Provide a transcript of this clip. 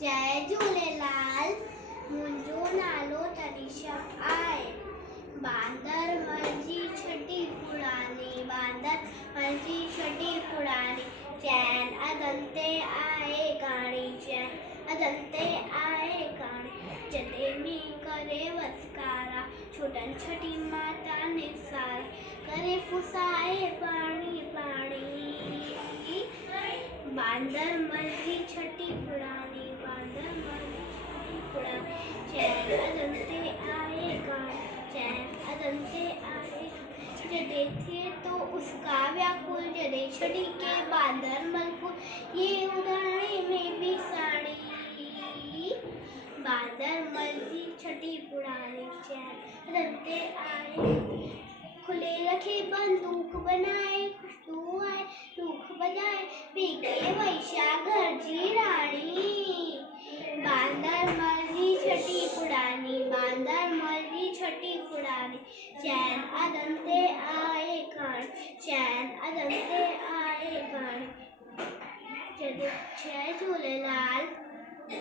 जय झूलेलाल। मुंहिंजो नालो तनीषा आहे। बांदर मर्जी छटी पुरानी, बांदर मर्जी छटी पुरानी। चैन अदंते आए कहाणी, चैन अदंते आए कहाणी। जॾहिं मी करे वसकारा, छुटन छटी माता निसार। करे फुसाए पाणी पाणी। बांदर मर्जी छटी पुरानी, बांदर मर्जी छटी पुरानी। चैन अदंते आए कहानी, चैन अदंते आए। जॾहिं थे तो उसका व्याकुल, जॾहिं छड़ी के बांदर मलकुल। ये उड़ाने में भी साड़ी। बांदर मर्जी छटी पुरानी, चैन अदंते आए। खुले रखे बंदूक बनाए, खुशबू आए रूख बजाए। पीके वैशा घर जी रानी। बांदर मर्जी छटी पुरानी, बांदर मर्जी छटी पुरानी। चैन अदंते आए कहानी, चैन अदंते आए कहानी। जय झूलेलाल।